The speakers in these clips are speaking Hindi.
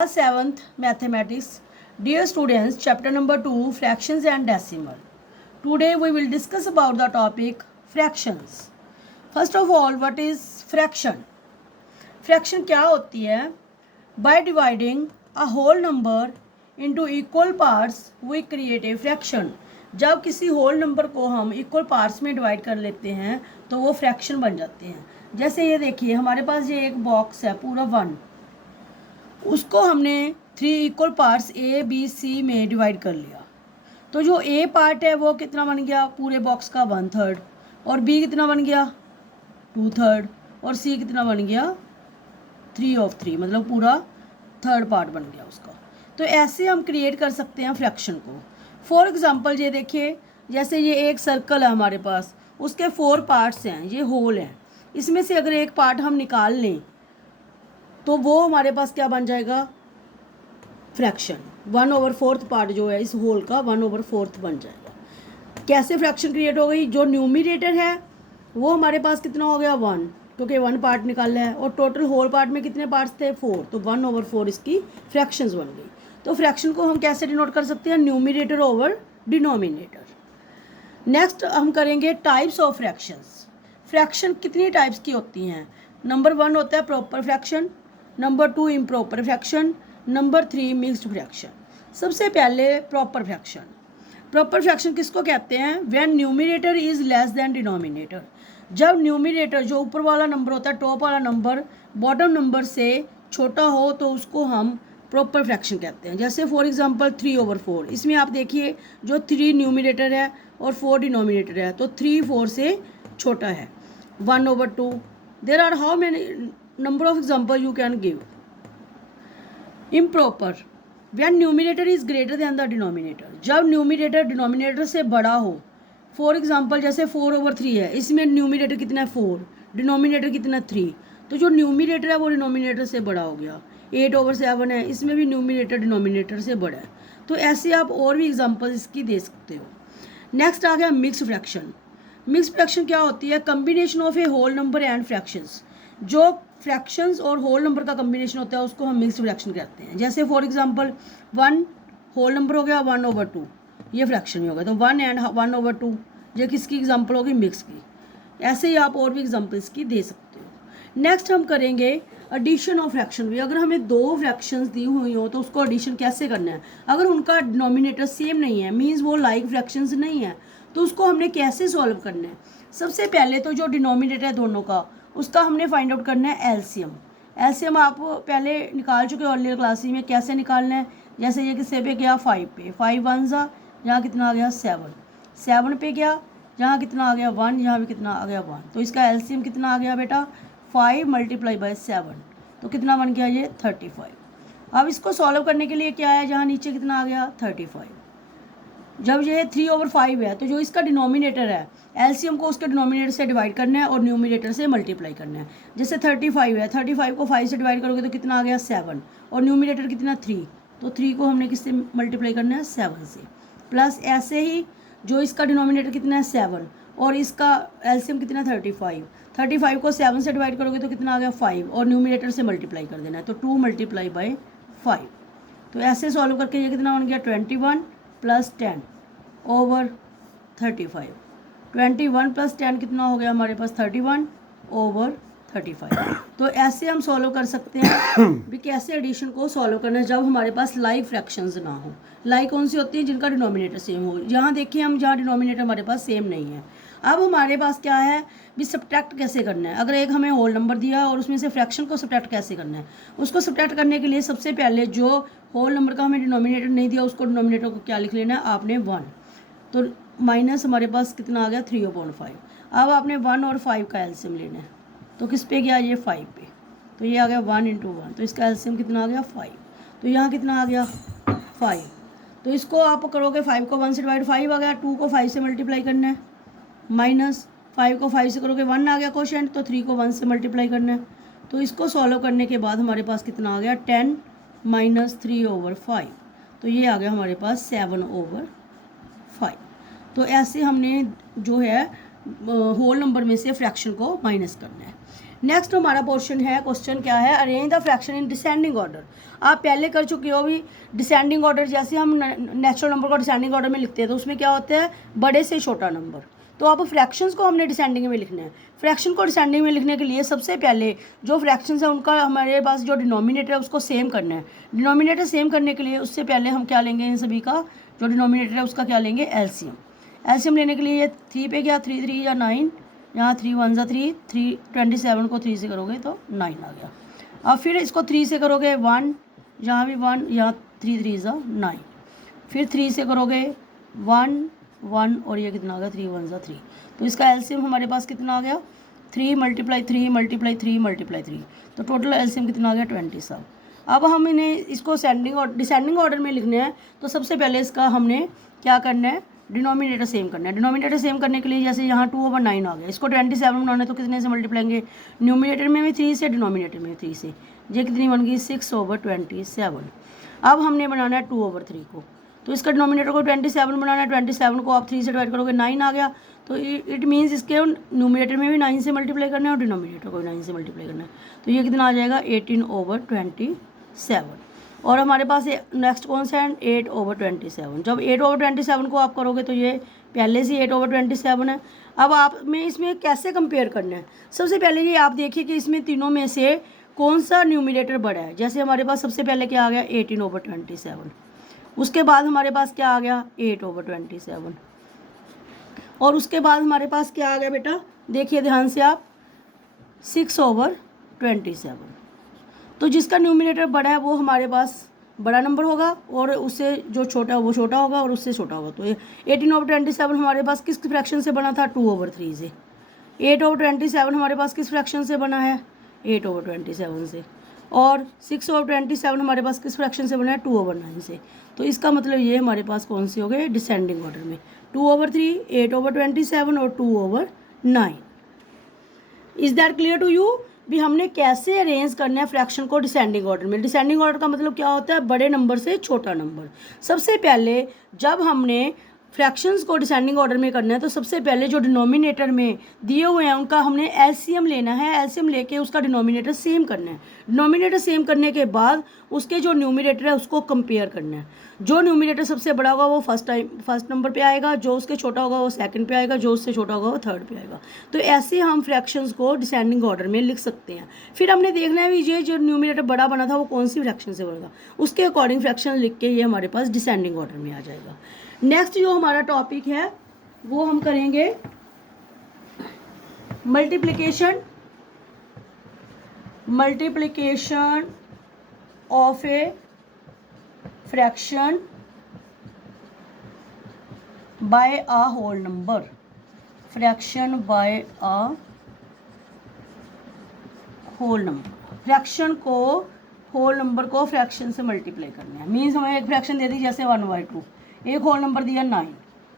Seventh Mathematics. Dear students, chapter number 2, Fractions and Decimal. Today we will discuss about the topic fractions. First of all, what is fraction? Fraction क्या होती है? By dividing a whole number into equal parts, we create a fraction. जब किसी होल नंबर को हम इक्वल पार्ट्स में डिवाइड कर लेते हैं तो वो फ्रैक्शन बन जाते हैं. जैसे ये देखिए, हमारे पास ये एक बॉक्स है पूरा 1, उसको हमने 3 equal parts A B C में डिवाइड कर लिया. तो जो ए पार्ट है वो कितना बन गया पूरे बॉक्स का 1/3, और बी कितना बन गया 2/3, और सी कितना बन गया 3/3, मतलब पूरा थर्ड पार्ट बन गया उसका. तो ऐसे हम क्रिएट कर सकते हैं फ्रैक्शन को. फॉर एग्जांपल ये देखिए, जैसे ये एक सर्कल है हमारे पास, उसके 4 पार्ट्स हैं, ये होल हैं. इसमें से अगर एक पार्ट हम निकाल लें तो वो हमारे पास क्या बन जाएगा फ्रैक्शन. 1/4 पार्ट जो है इस होल का 1/4 बन जाएगा. कैसे फ्रैक्शन क्रिएट हो गई? जो न्यूमिनेटर है वो हमारे पास कितना हो गया 1, क्योंकि 1 पार्ट निकाला है, और टोटल होल पार्ट में कितने पार्ट्स थे 4, तो 1/4 इसकी फ्रैक्शंस बन गई. तो फ्रैक्शन को हम कैसे डिनोट कर सकते हैं? Numerator over denominator. नेक्स्ट हम करेंगे टाइप्स ऑफ फ्रैक्शंस. फ्रैक्शन कितनी टाइप्स की होती हैं? नंबर 1 होता है proper fraction, number 2 improper fraction, number 3 mixed fraction. सबसे पहले प्रॉपर फ्रैक्शन. प्रॉपर फ्रैक्शन किसको कहते हैं? When numerator is less than denominator. जब न्यूमिनेटर जो ऊपर वाला नंबर होता है, टॉप वाला नंबर बॉटम नंबर से छोटा हो तो उसको हम प्रॉपर फ्रैक्शन कहते हैं. जैसे फॉर एग्जांपल 3/4. इसमें आप देखिए जो 3 न्यूमिनेटर है और 4 डिनोमिनेटर है, तो 3 4 से छोटा है. 1/2. There are how many number of example you can give. Improper. When numerator is greater than the denominator. जब न्यूमिनेटर डिनोमिनेटर से बड़ा हो. फॉर एग्जांपल जैसे 4/3 है, इसमें न्यूमिनेटर कितना है 4, डिनोमिनेटर कितना है 3, तो जो न्यूमिनेटर है वो डिनोमिनेटर से बड़ा हो गया. 8/7 है, इसमें भी न्यूमिनेटर डिनोमिनेटर से बड़ा है. तो ऐसे आप और भी एग्जांपल्स इसकी दे सकते हो. नेक्स्ट आ गया मिक्स्ड फ्रैक्शन. मिक्स्ड फ्रैक्शन क्या होती है? Combination of a whole number and fractions. जो फ्रैक्शंस और होल नंबर का कम्बिनेशन होता है उसको हम मिक्स्ड फ्रैक्शन कहते हैं. जैसे फॉर एग्जांपल 1 होल नंबर हो गया 1/2, ये फ्रैक्शन में हो गया, तो 1 एंड 1/2 ये किसकी एग्जांपल होगी? मिक्स की. ऐसे ही आप और भी एग्जांपल्स की दे सकते हो. नेक्स्ट हम करेंगे एडिशन ऑफ फ्रैक्शन भी. अगर हमें 2 फ्रैक्शंस दी हुई हो तो उसको एडिशन कैसे करना है? अगर उनका डिनोमिनेटर सेम नहीं है, मीन्स वो लाइक फ्रैक्शंस नहीं है, तो उसको हमने कैसे सॉल्व करना है? सबसे पहले तो जो डिनोमिनेटर है दोनों का, उसका हमने फाइंड आउट करना है एलसीएम. एलसीएम आप पहले निकाल चुके हो अर्लियर क्लासेस में. कैसे निकालना है? जैसे ये किससे पे गया 5 पे, 5 1 यहाँ कितना आ गया 7, 7 पे गया जहाँ कितना आ गया 1, यहाँ भी कितना आ गया 1, तो इसका एलसीएम कितना आ गया बेटा 5 × 7, तो कितना बन गया ये 35. अब इसको सॉल्व करने के लिए क्या है, जहाँ नीचे कितना आ गया 35. जब ये 3/5 है तो जो इसका डिनोमिनेटर है एलसीएम को उसके डिनोमिनेटर से डिवाइड करना है और न्यूमिनेटर से मल्टीप्लाई करना है. जैसे 35 है, 35 को 5 से डिवाइड करोगे तो कितना आ गया 7, और न्यूमिनेटर कितना 3, तो 3 को हमने किससे मल्टीप्लाई करना है 7 से. प्लस ऐसे ही जो इसका डिनोमिनेटर कितना है 7 और इसका एलसीएम कितना 35, 35 को 7 से डिवाइड करोगे तो कितना आ गया 5, और न्यूमिनेटर से मल्टीप्लाई कर देना है, तो 2 × 5. तो ऐसे सॉल्व करके ये कितना बन गया 21 + 10/35. 21 + 10 कितना हो गया हमारे पास 31/35. तो ऐसे हम सॉल्व कर सकते हैं भी. कैसे एडिशन को सॉल्व करना है जब हमारे पास लाइक फ्रैक्शंस ना हो. लाइक कौन सी होती है? जिनका डिनोमिनेटर सेम हो. यहाँ देखिए हम जहाँ डिनोमिनेटर हमारे पास सेम नहीं है. अब हमारे पास क्या है भी सब्ट्रैक्ट कैसे करना है. अगर एक हमें होल नंबर दिया और उसमें से फ्रैक्शन को सब्ट्रैक्ट कैसे करना है, उसको सब्ट्रैक्ट करने के लिए सबसे पहले जो होल नंबर का हमें डिनोमिनेटर नहीं दिया उसको डिनोमिनेटर को क्या लिख लेना है आपने 1, तो माइनस हमारे पास कितना आ गया 3/5. अब आपने 1 और 5 का एलसीएम लेना है, तो किस पे गया ये 5 पे, तो ये आ गया 1 × 1, तो इसका एलसीएम कितना आ गया 5, तो यहाँ कितना आ गया 5. तो इसको आप करोगे 5 को 1 से डिवाइड 5 आ गया, 2 को 5 से मल्टीप्लाई करना है, माइनस 5 को 5 से करोगे 1 आ गया क्वोशिएंट, तो 3 को 1 से मल्टीप्लाई करना है. तो इसको सॉल्व करने के बाद हमारे पास कितना आ गया 10 - 3/5, तो ये आ गया हमारे पास 7/5. तो ऐसे हमने जो है होल नंबर में से फ्रैक्शन को माइनस करना है. नेक्स्ट हमारा पोर्शन है, क्वेश्चन क्या है, arrange the fraction in descending order. आप पहले कर चुके हो भी डिसेंडिंग ऑर्डर, जैसे हम नेचुरल नंबर को डिसेंडिंग ऑर्डर में लिखते हैं तो उसमें क्या होता है, बड़े से छोटा नंबर। तो अब फ्रैक्शंस को हमने डिसेंडिंग में लिखना है। फ्रैक्शन को डिसेंडिंग में लिखने के लिए सबसे पहले जो फ्रैक्शंस है उनका हमारे पास जो डिनोमिनेटर है उसको सेम करना है। डिनोमिनेटर सेम करने के लिए उससे पहले हम क्या लेंगे, इन सभी का जो डिनोमिनेटर है उसका क्या लेंगे, एलसीएम। एलसीएम लेने के लिए ये 3 पे गया, 3 3 या 9, यहाँ 3 1 जा 3, 3 27 को 3 से करोगे तो 9 आ गया। अब फिर इसको 3 से करोगे 1, यहाँ भी 1, यहाँ 3 3 जा 9, फिर 3 से करोगे 1 1 और ये कितना आ गया, 3 1 जा 3। तो इसका एलसीएम हमारे पास कितना आ गया, 3 × 3 × 3 × 3। तो टोटल एलसीएम कितना आ गया, 27। अब हम इन्हें इसको सेंडिंग और डिसेंडिंग ऑर्डर में लिखने हैं तो सबसे पहले इसका हमने क्या करना है, डिनोमिनेटर सेम करना है। डिनोमिनेटर सेम करने के लिए जैसे यहाँ 2/9 आ गया, इसको 27 बनाना है तो कितने से मल्टीप्लाएंगे, न्यूमिनेटर में भी 3 से, डिनोमिनेटर में भी 3 से। ये कितनी बन गई, 6/27। अब हमने बनाना है 2/3 को, तो इसका डिनोमिनेटर को 27 बनाना है। 27 को आप 3 से डिवाइड करोगे 9 आ गया। तो इट मीन्स इसके न्यूमिनेटर में भी 9 से मल्टीप्लाई करना है और डिनोमिनेटर को भी 9 से मल्टीप्लाई करना है। तो ये कितना आ जाएगा, 18/27। और हमारे पास नेक्स्ट कौन सा है, 8/27। जब 8/27 को आप करोगे तो ये पहले से 8/27 है। अब आप में इसमें कैसे कंपेयर करना है, सबसे पहले ये आप देखिए कि इसमें तीनों में से कौन सा न्यूमिनेटर बड़ा है। जैसे हमारे पास सबसे पहले क्या आ गया, 18/27। उसके बाद हमारे पास क्या आ गया, 8/27। और उसके बाद हमारे पास क्या आ गया बेटा, देखिए ध्यान से आप, 6/27। तो जिसका न्यूमिनेटर बड़ा है वो हमारे पास बड़ा नंबर होगा और उससे जो छोटा है वो छोटा होगा और उससे छोटा होगा। तो ये 18/27 हमारे पास किस फ्रैक्शन से बना था, 2/3 से। 8/27 हमारे पास किस फ्रैक्शन से बना है, 8/27 से। और 6/27 हमारे पास किस फ्रैक्शन से बना है, 2/9 से। तो इसका मतलब ये हमारे पास कौन से हो गए, डिसेंडिंग ऑर्डर में, 2/3, 8/27 और 2/9। Is that clear to you. भी हमने कैसे अरेंज करना है फ्रैक्शन को डिसेंडिंग ऑर्डर में। डिसेंडिंग ऑर्डर का मतलब क्या होता है, बड़े नंबर से छोटा नंबर। सबसे पहले जब हमने फ्रैक्शंस को डिसेंडिंग ऑर्डर में करना है तो सबसे पहले जो डिनोमिनेटर में दिए हुए हैं उनका हमने एलसीएम लेना है। एलसीएम लेके उसका डिनोमिनेटर सेम करना है। डिनोमिनेटर सेम करने के बाद उसके जो न्यूमिनेटर है उसको कंपेयर करना है। जो न्यूमिनेटर सबसे बड़ा होगा वो फर्स्ट नंबर पे आएगा, जो उसके छोटा होगा वो सेकंड पे आएगा, जो उससे छोटा होगा वो थर्ड पे आएगा। तो ऐसे हम फ्रैक्शंस को डिसेंडिंग ऑर्डर में लिख सकते हैं। फिर हमने देखना है भी ये जो न्यूमिनेटर बड़ा बना था वो कौन सी फ्रैक्शन से बनेगा, उसके अकॉर्डिंग फ्रैक्शन लिख के ये हमारे पास डिसेंडिंग ऑर्डर में आ जाएगा। नेक्स्ट जो हमारा टॉपिक है वो हम करेंगे multiplication of a fraction by a whole number. Fraction by a whole number, fraction को होल नंबर को फ्रैक्शन से मल्टीप्लाई करना है। मीन्स हमें एक फ्रैक्शन दे दी जैसे 1/2, एक होल नंबर दिया 9।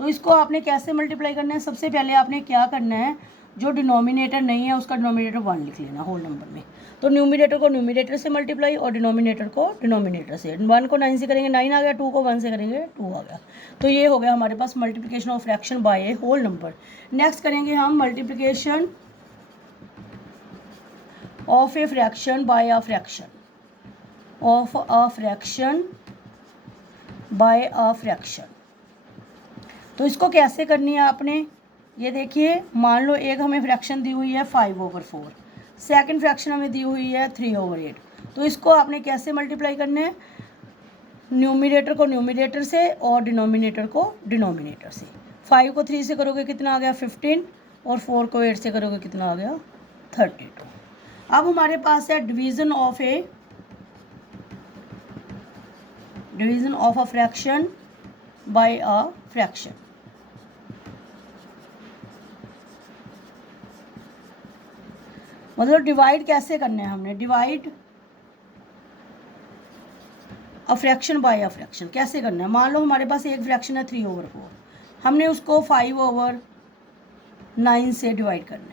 तो इसको आपने कैसे मल्टीप्लाई करना है, सबसे पहले आपने क्या करना है, जो डिनोमिनेटर नहीं है उसका डिनोमिनेटर 1 लिख लेना होल नंबर में। तो न्यूमिनेटर को न्यूमिनेटर से मल्टीप्लाई और डिनोमिनेटर को डिनोमिनेटर से। 1 को 9 से करेंगे 9 आ गया, 2 को 1 से करेंगे 2 आ गया। तो ये हो गया हमारे पास multiplication of fraction by a whole number. Next करेंगे हम multiplication of a fraction by a fraction, of a fraction by a fraction. तो इसको कैसे करनी है आपने, ये देखिए, मान लो एक हमें फ्रैक्शन दी हुई है 5/4, सेकंड फ्रैक्शन हमें दी हुई है 3/8। तो इसको आपने कैसे मल्टीप्लाई करना है, न्यूमिनेटर को न्यूमिनेटर से और डिनोमिनेटर को डिनोमिनेटर से। 5 को 3 से करोगे कितना आ गया, 15, और 4 को 8 से करोगे कितना आ गया, 32। अब हमारे पास है division of a fraction by a fraction. मतलब डिवाइड कैसे करना है हमने, divide a fraction by a fraction कैसे करना है। मान लो हमारे पास एक फ्रैक्शन है 3/4, हमने उसको 5/9 से डिवाइड करना है।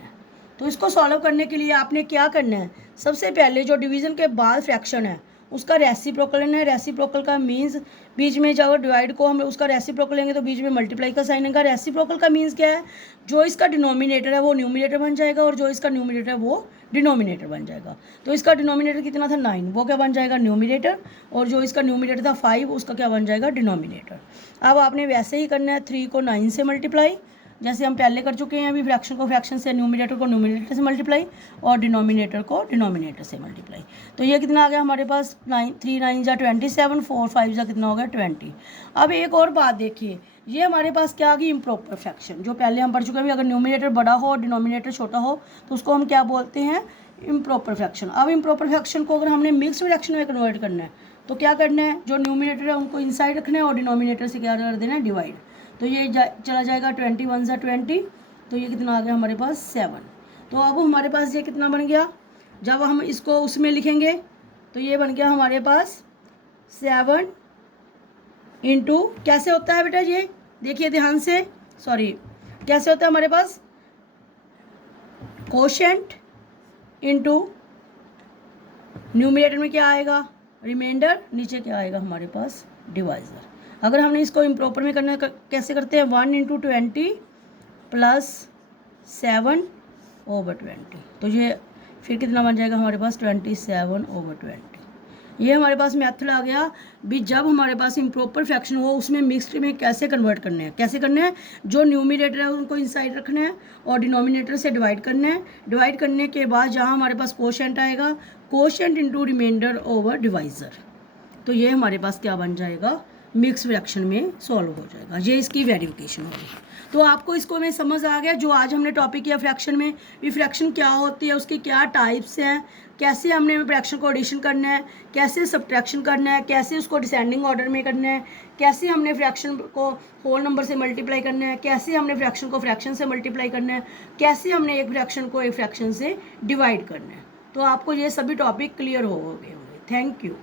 तो इसको सॉल्व करने के लिए आपने क्या करना है, सबसे पहले जो डिवीज़न के बाद फ्रैक्शन है उसका रेसिप्रोकल लेना है। रेसिप्रोकल का मीन्स बीच में जब डिवाइड को हम उसका रेसिप्रोकल लेंगे तो बीच में मल्टीप्लाई का साइन आएगा। रेसिप्रोकल का मीन्स क्या है, जो इसका डिनोमिनेटर है वो न्यूमिनेटर बन जाएगा और जो इसका न्यूमिनेटर है वो डिनोमिनेटर बन जाएगा। तो इसका डिनोमिनेटर कितना था 9, वो क्या बन जाएगा न्यूमिनेटर, और जो इसका न्यूमिनेटर था 5 उसका क्या बन जाएगा डिनोमिनेटर। अब आपने वैसे ही करना है 3 को 9 से मल्टीप्लाई, जैसे हम पहले कर चुके हैं। अभी फ्रैक्शन को फ्रैक्शन से, न्यूमिनेटर को न्यूमिनेटर से मल्टीप्लाई और डिनोमिनेटर को डिनोमिनेटर से मल्टीप्लाई। तो ये कितना आ गया हमारे पास 9, 3 9 जा 27, 4 5 जा कितना हो गया 20। अब एक और बात देखिए, ये हमारे पास क्या आ गई इम्प्रॉपर फ्रैक्शन, जो पहले हम पढ़ चुके हैं। अगर न्यूमिनेटर बड़ा हो और डिनोमिनेटर छोटा हो तो उसको हम क्या बोलते हैं इम्प्रॉपर फ्रैक्शन। अब इम्प्रॉपर फ्रैक्शन को अगर हमने मिक्स्ड फ्रैक्शन में कन्वर्ट करना है तो क्या करना है, जो न्यूमिनेटर है उनको इनसाइड रखना है और डिनोमिनेटर से क्या कर देना है डिवाइड। तो ये चला जाएगा 21 सा 20, तो ये कितना आ गया हमारे पास 7। तो अब हमारे पास ये कितना बन गया, जब हम इसको उसमें लिखेंगे तो ये बन गया हमारे पास 7 इंटू, कैसे होता है बेटा ये देखिए ध्यान से, सॉरी कैसे होता है हमारे पास कोशेंट इंटू न्यूमिनेटर में क्या आएगा रिमाइंडर, नीचे क्या आएगा हमारे पास डिवाइज़र। अगर हमने इसको इम्प्रॉपर में करना कैसे करते हैं 1 इंटू 20 प्लस 7 ओवर 20, तो ये फिर कितना बन जाएगा हमारे पास 27 ओवर 20। ये हमारे पास मेथड आ गया भी, जब हमारे पास इम्प्रॉपर फ्रैक्शन हो उसमें मिक्स्ड में कैसे कन्वर्ट करने हैं, कैसे करने हैं, जो न्यूमिनेटर है उनको इनसाइड रखना है और डिनोमिनेटर से डिवाइड करना है। डिवाइड करने के बाद जहाँ हमारे पास कोशेंट आएगा, quotient into remainder over divisor, तो ये हमारे पास क्या बन जाएगा मिक्स फ्रैक्शन में सॉल्व हो जाएगा। ये इसकी वेरिफिकेशन होगी। तो आपको इसको में समझ आ गया जो आज हमने टॉपिक किया फ्रैक्शन में, भी फ्रैक्शन क्या होती है, उसके क्या टाइप्स हैं, कैसे हमने फ्रैक्शन को एडिशन करना है, कैसे सब्ट्रैक्शन करना है, कैसे उसको डिसेंडिंग ऑर्डर में करना है, कैसे हमने फ्रैक्शन को होल नंबर से मल्टीप्लाई करना है, कैसे हमने फ्रैक्शन को फ्रैक्शन से मल्टीप्लाई करना है, कैसे हमने एक फ्रैक्शन को एक फ्रैक्शन से डिवाइड करना है। तो आपको ये सभी टॉपिक क्लियर हो गए होंगे। Thank you.